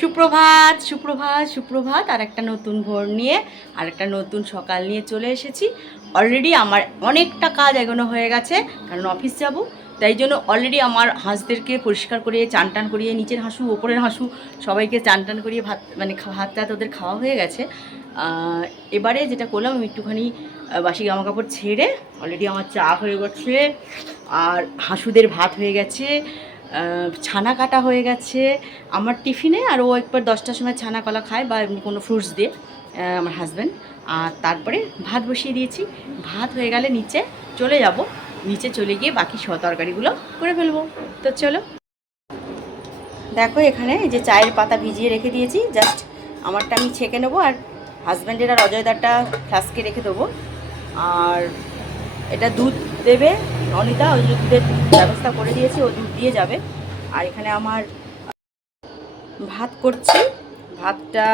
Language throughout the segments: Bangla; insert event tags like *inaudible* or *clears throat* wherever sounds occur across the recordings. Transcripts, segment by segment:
সুপ্রভাত সুপ্রভাত সুপ্রভাত আর একটা নতুন ভোর নিয়ে আর একটা নতুন সকাল নিয়ে চলে এসেছি। অলরেডি আমার অনেকটা কাজ এগোনো হয়ে গেছে, কারণ অফিস যাব, তাই জন্য অলরেডি আমার হাঁসদেরকে পরিষ্কার করিয়ে চান টান করিয়ে, নিচের হাঁসু, ওপরের হাঁসু, সবাইকে চান টান করিয়ে ভাত মানে ভাত টাত ওদের খাওয়া হয়ে গেছে। এবারে যেটা করলাম, আমি একটুখানি বাসি জামা কাপড় ছেড়ে অলরেডি আমার চা হয়ে গেছে, আর হাঁসুদের ভাত হয়ে গেছে ছানা কাটা হয়ে গেছে আমার টিফিনে, আর ও একবার দশটার সময় ছানা কলা খায় বা এমনি কোনো ফ্রুটস দিয়ে আমার হাজব্যান্ড আর তারপরে ভাত বসিয়ে দিয়েছি। ভাত হয়ে গেলে নিচে চলে যাব। নিচে চলে গিয়ে বাকি স তরকারিগুলো করে ফেলব। তো চলো। দেখো এখানে যে চায়ের পাতা ভিজিয়ে রেখে দিয়েছি। জাস্ট আমারটা আমি ছেঁকে নেব আর হাজব্যান্ডের আর অজয়দারটা ফ্লাস্কে রেখে দেবো। আর এটা দুধ দেবে অনিতা ওই দুধের ব্যবস্থা করে দিয়েছি, ও দুধ দিয়ে যাবে। আর এখানে আমার ভাত করছি। ভাতটা,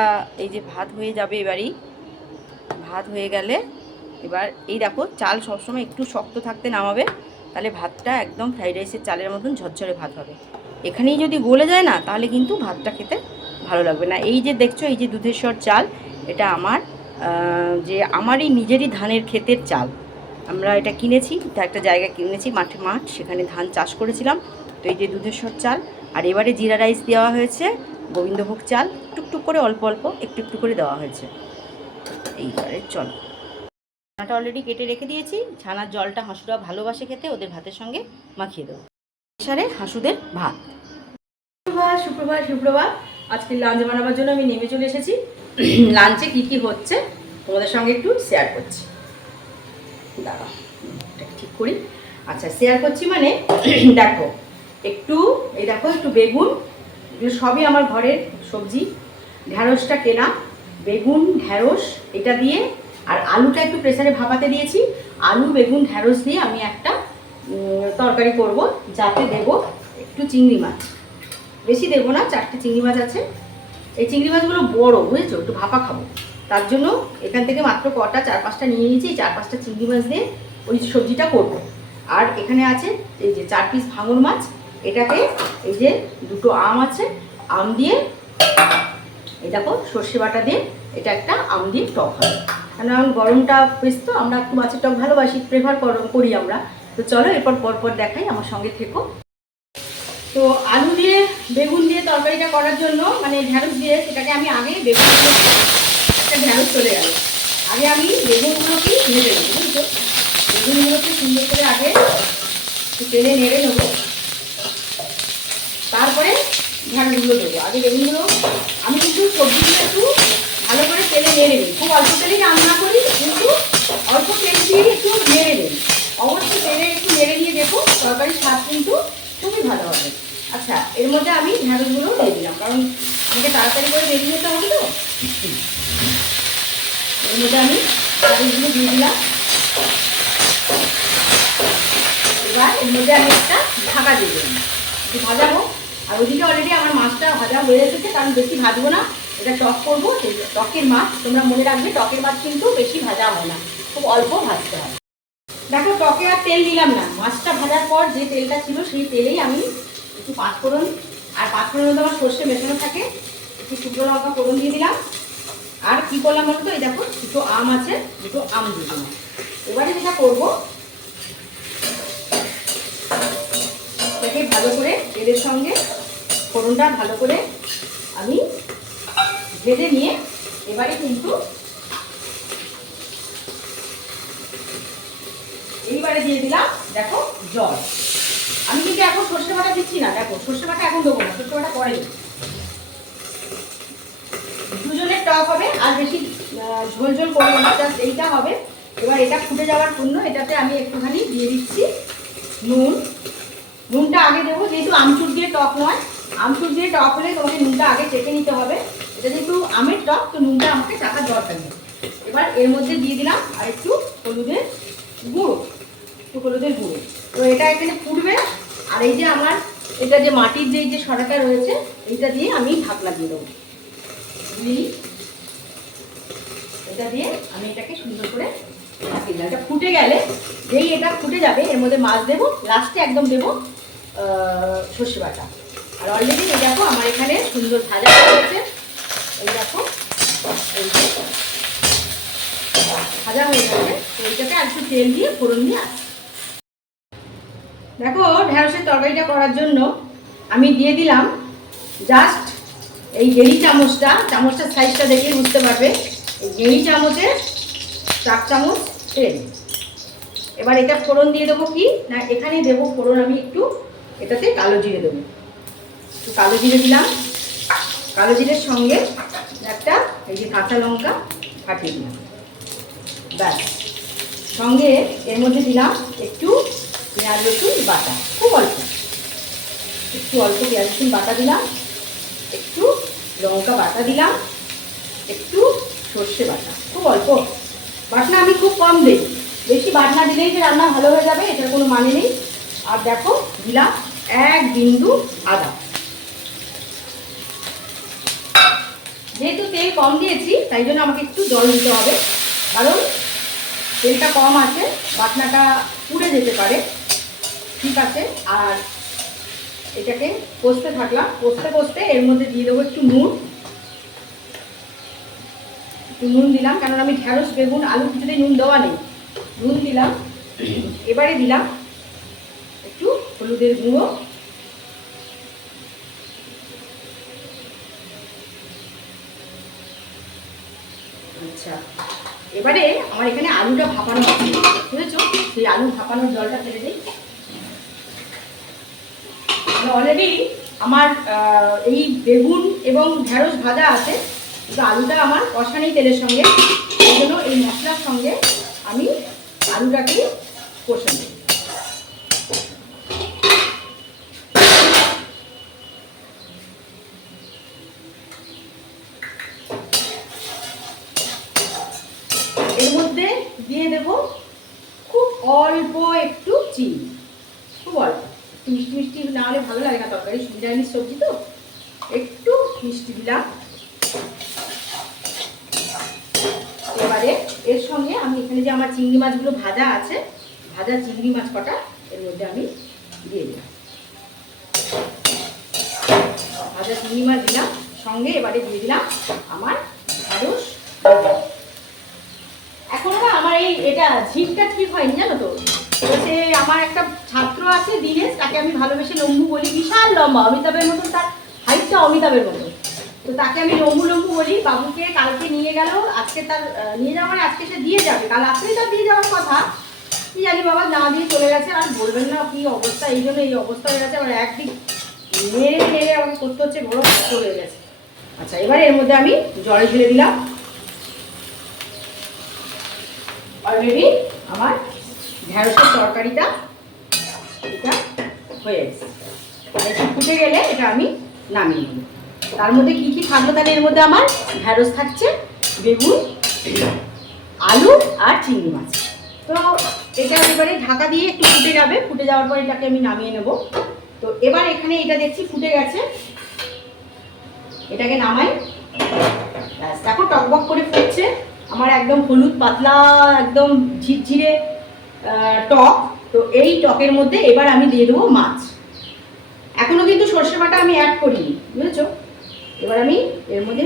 এই যে ভাত হয়ে যাবে এবারই। ভাত হয়ে গেলে এবার, এই দেখো, চাল সবসময় একটু শক্ত থাকতে নামাবে, তাহলে ভাতটা একদম ফ্রাইড রাইসের চালের মতন ঝরঝরে ভাত হবে। এখানেই যদি গলে যায় না, তাহলে কিন্তু ভাতটা খেতে ভালো লাগবে না। এই যে দেখছ, এই যে দুধেশ্বর চাল, এটা আমার যে আমারই নিজেরই ধানের ক্ষেতের চাল। আমরা এটা কিনেছি একটা জায়গা কিনেছি মাঠে মাঠ, সেখানে ধান চাষ করেছিলাম। তো এই যে দুধেশ্বর চাল, আর এবারে জিরা রাইস দেওয়া হয়েছে, গোবিন্দভোগ চাল, টুকটুক করে অল্প অল্প, একটু একটু করে দেওয়া হয়েছে। এইবারে চল। ছানাটা অলরেডি কেটে রেখে দিয়েছি, ছানার জলটা হাঁসুরা ভালোবাসে খেতে, ওদের ভাতের সঙ্গে মাখিয়ে দেবো। সারে হাঁসুদের ভাত। সুপ্রভাত সুপ্রভাত সুপ্রভাত আজকে লাঞ্চ বানাবার জন্য আমি নেমে চলে এসেছি। *clears throat* লাঞ্চে কি কি হচ্ছে, তোমাদের সঙ্গে একটু শেয়ার করছি। দাঁড়াও এটাকে ঠিক করি। আচ্ছা শেয়ার করছি মানে *clears throat* দেখো, একটু, এই দেখো, একটু বেগুন, এগুলো সবই আমার ঘরের সবজি। ঢ্যাঁড়সটা কেনা, বেগুন, ঢ্যাঁড়স, এটা দিয়ে, আর আলুটা একটু প্রেসারে ভাপাতে দিয়েছি। আলু, বেগুন, ঢ্যাঁড়স দিয়ে আমি একটা তরকারি করব, যাতে দেব একটু চিংড়ি মাছ। বেশি দেবো না, চারটে চিংড়ি মাছ আছে। এই চিংড়ি মাছগুলো বড়, বুঝেছ? একটু ভাপা খাব। তার জন্য এখান থেকে মাত্র কটা, চার পাঁচটা নিয়ে নিয়েছি চার পাঁচটা চিংড়ি মাছ দিয়ে ওই সবজিটা করব। আর এখানে আছে এই যে চার পিস ভাঙর মাছ, এটাকে এই যে দুটো আম আছে, আম দিয়ে দেখো, সর্ষে বাটা দিয়ে এটা একটা আম দিয়ে টক হবে। কারণ গরমটা বেশ তো আমরা একটু মাছের টক ভালোবাসি প্রেফার করি আমরা। তো চলো, এরপর পরপর দেখাই, আমার সঙ্গে থেকো। তো আলু দিয়ে, বেগুন দিয়ে তরকারিটা করার জন্য মানে ঢ্যাঁড়স দিয়ে সেটাকে আমি আগে বেগুন একটা ঢ্যাঁড়স চলে গেল। আগে আমি বেগুনগুলোকে ভেজে নেব, বুঝছ? বেগুনগুলোকে সুন্দর করে আগে তেলে নেড়ে নেব। তারপরে ঢ্যাঁড়সগুলো দেবো। আগে বেগুনগুলো, আমি কিন্তু সবজিগুলো একটু ভালো করে তেলে নেড়ে নিই খুব অল্প তেলেই রান্না করি, কিন্তু অল্প তেল দিয়ে একটু নেড়ে নিই অবশ্যই তেলে একটু নেড়ে নিয়ে দেখো, তরকারির স্বাদ কিন্তু খুবই ভালো হবে। আচ্ছা এর মধ্যে আমি ঢ্যাঁড়সগুলো দিয়ে দিলাম, কারণ আমাকে তাড়াতাড়ি করে বেরিয়ে যেতে হবে তো। এর মধ্যে আমি ঢ্যাঁড়সগুলো দিয়ে দিলাম। এবার এর মধ্যে আমি একটা ঢাকা দিয়ে দিলাম। একটু ভাজাবো। আর ওদিকে অলরেডি আমার মাছটা ভাজা হয়ে এসেছে, কারণ বেশি ভাজবো না। এটা টক করব টকের মাছ, তোমরা মনে রাখবে, টকের মাছ কিন্তু বেশি ভাজা হয় না। খুব অল্প ভাজতে হয় দেখো, টকে আর তেল দিলাম না। মাছটা ভাজার পর যে তেলটা ছিল, সেই তেলেই আমি একটু পাঁচফোড়ন আর পাঁচফোড়নের মধ্যে আমার সর্ষে মেশানো থাকে, একটু শুকনো লঙ্কা ফোড়ন দিয়ে দিলাম। আর কি করলাম বলতো এই দেখো, দুটো আম আছে, দুটো আম দিয়ে দিলাম। এবারে যেটা করব, এটাকে ভালো করে তেলের সঙ্গে ফোড়নটা ভালো করে আমি ভেজে নিয়ে, এবারে কিন্তু এইবারে দিয়ে দিলাম, দেখো, জল। আমি কিন্তু এখন সর্ষে বাটা দিচ্ছি না, দেখো, সর্ষে বাটা এখন দেবো না, সর্ষে বাটা পরে দুজনের টক হবে, আর বেশি ঝোল ঝোল করব না এইটা হবে। এবার এটা ফুটে যাওয়ার জন্য এটাতে আমি একটুখানি দিয়ে দিচ্ছি নুন। নুনটা আগে দেবো, যেহেতু আমচুর দিয়ে টক নয়। আমচুর দিয়ে টক হলে তোমাকে নুনটা আগে চেখে নিতে হবে। এটা যেহেতু আমের টক, তো নুনটা আমাকে চাকার দরকার নেই। এবার এর মধ্যে দিয়ে দিলাম আর একটু হলুদের গুঁড়ো। একটু হলুদের গুঁড়ো। তো এটা এখানে ফুটবে, আর এই যে আমার, এটা যে মাটির যে যে সরাটা রয়েছে, এইটা দিয়ে আমি ঢাকনা দিয়ে দেবো। এটা দিয়ে আমি এটাকে সুন্দর করে ঢাকিয়ে এটা ফুটে গেলে, যেই এটা ফুটে যাবে, এর মধ্যে মাছ দেবো, লাস্টে একদম দেবো সর্ষে বাটা। আর অলরেডি এই দেখো আমার এখানে সুন্দর ভাজা হয়ে গেছে। এই দেখো, এই যে ভাজা হয়ে গেছে। এইটাকে আর একটু তেল দিয়ে ফোড়ন দিয়ে দেখো, ঢেঁড়সের তরকারিটা করার জন্য আমি দিয়ে দিলাম জাস্ট এই গেড়ি চামচটা। চামচটার সাইজটা দেখেই বুঝতে পারবে। এই গেড়ি চামচের চার চামচ তেল। এবার এটা ফোড়ন দিয়ে দেবো কি? না, এখানে দেবো ফোড়ন, আমি একটু এটাতে কালো জিরে দেবো। একটু কালো জিরে দিলাম। কালো জিরের সঙ্গে একটা এই যে কাঁচা লঙ্কা ফাটিয়ে দিলাম। ব্যাস। সঙ্গে এর মধ্যে দিলাম একটু পেঁয়াজ রসুন, বাটা, খুব অল্প। একটু অল্প পেঁয়াজ, রসুন, বাটা দিলাম। একটু লঙ্কা বাটা দিলাম। একটু সর্ষে বাটা, খুব অল্প। বাটনা আমি খুব কম দিই। বেশি বাটনা দিলেই যে রান্না ভালো হয়ে যাবে, এটার কোনো মানে নেই। আর দেখো, দিলাম এক বিন্দু আদা। যেহেতু তেল কম দিয়েছি, তাই জন্য আমাকে একটু জল দিতে হবে। কারণ তেলটা কম আছে, বাটনাটা পুড়ে যেতে পারে। ঠিক আছে, আর এটাকে কষতে থাকলাম। কষতে কষতে এর মধ্যে দিয়ে দেবো একটু নুন। একটু নুন দিলাম কারণ আমি ঢেঁড়স, বেগুন, আলু কিছুতেই নুন দেওয়া নেই। নুন দিলাম, এবারে দিলাম একটু হলুদের গুঁড়ো। আচ্ছা এবারে আমার এখানে আলুটা ভাপানো আছে বুঝেছ? সেই আলু ভাপানোর জলটা ফেলে দিই। অলরেডি আমার এই বেগুন এবং ঢ্যাঁড়স ভাজা আছে, কিন্তু আলুটা আমার কষানি নেই তেলের সঙ্গে এই জন্য এই মশলার সঙ্গে আমি আলুটাকে কষে নেব এর মধ্যে দিয়ে দেব খুব অল্প একটু চিনি খুব অল্প একটু মিষ্টি মিষ্টি না হলে ভালো লাগে না তরকারি। নিরামিষ সবজি তো। একটু মিষ্টি দিলাম। এবারে এর সঙ্গে আমি এখানে যে আমার চিংড়ি মাছগুলো ভাজা আছে, ভাজা চিংড়ি মাছ কটা, এর মধ্যে আমি দিয়ে দিলাম। ভাজা চিংড়ি মাছ দিলাম, সঙ্গে এবারে দিয়ে দিলাম আমার ঢ্যাঁড়স ভাজা। এখনও আমার এই এটা ঝিকটা ঠিক হয়নি জানো তো? সে আমার একটা ছাত্র আছে, দিনেশ, তাকে আমি ভালোবেসে লম্বু বলি, বিশাল লম্বা, অমিতাভের মতন, তার হাইটটা অমিতাভের মতন। তো তাকে আমি লম্বু লম্বু বলি, বাবুকে কালকে নিয়ে গেল, আজকে তার নিয়ে যাওয়া মানে আজকে সে দিয়ে যাবে, কাল রাত্রেই তার দিয়ে যাওয়ার কথা। কি জানি বাবা, না দিয়ে চলে গেছে, আর বলবেন না কি অবস্থা, এই জন্য এই অবস্থা হয়ে গেছে, আবার একদিক মেরে মেরে আমাকে করতে হচ্ছে, বড় কষ্ট হয়ে গেছে। আচ্ছা এবার এর মধ্যে আমি জলে ঢেলে দিলাম। অলরেডি আমার ঢ্যাঁড়সের তরকারিটা এটা হয়ে গেছে। একটু ফুটে গেলে এটা আমি নামিয়ে নেব। তার মধ্যে কি কি থাকল তাহলে? এর মধ্যে আমার ঢ্যাঁড়স থাকছে, বেগুন, আলু আর চিংড়ি মাছ। তো এটা এবারে ঢাকা দিয়ে একটু ফুটে যাবে। ফুটে যাওয়ার পর এটাকে আমি নামিয়ে নেব। তো এবার এখানে এটা দেখছি ফুটে গেছে। এটাকে নামাই। ব্যাস, দেখো টকবক করে ফুটছে। আমার একদম হলুদ পাতলা, একদম ঝিরঝিরে টক। তো এই টকের মধ্যে এবার আমি দিয়ে দেবো মাছ। এখনও কিন্তু সর্ষে বাটা আমি অ্যাড করিনি, বুঝেছ? এবার আমি এর মধ্যে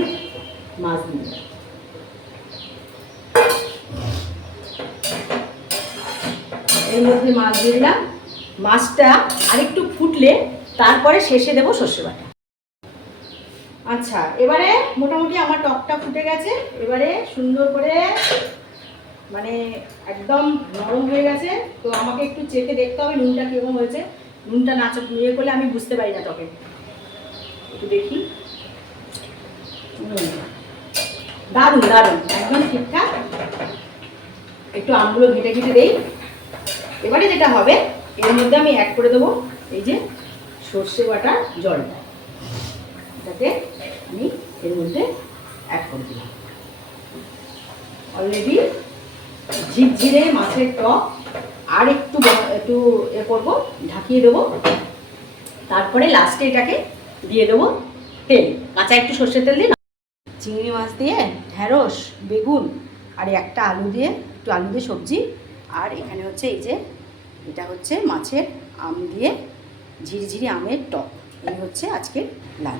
মাছ দিয়ে এর মধ্যে মাছ দিয়ে দিলাম। মাছটা আরেকটু ফুটলে তারপরে শেষে দেবো সর্ষে বাটা। আচ্ছা এবারে মোটামুটি আমার টকটা ফুটে গেছে। এবারে সুন্দর করে মানে একদম নরম হয়ে গেছে, তো আমাকে একটু চেখে দেখতে হবে নুনটা কীরকম হয়েছে। নুনটা না ইয়ে করলে আমি বুঝতে পারি না টকে একটু দেখি। দারুণ দারুণ, একদম ঠিকঠাক। একটু আমগুলো ঘেটে ঘেটে দেই। এবারে যেটা হবে, এর মধ্যে আমি অ্যাড করে দেবো এই যে সর্ষে বাটার জলটা। এটাকে আমি এর মধ্যে অ্যাড করে দিলাম। অলরেডি ঝিরঝিরে মাছের টক, আর একটু একটু এ করব, ঢাকিয়ে দেবো। তারপরে লাস্টে এটাকে দিয়ে দেবো তেল। কাঁচা একটু সর্ষের তেল দিন চিংড়ি মাছ দিয়ে ঢ্যাঁড়স বেগুন, আর একটা আলু দিয়ে, একটু আলু দিয়ে সবজি। আর এখানে হচ্ছে এই যে, এটা হচ্ছে মাছের আম দিয়ে ঝিরিঝিরি আমের টক। এই হচ্ছে আজকে লাঞ্চ।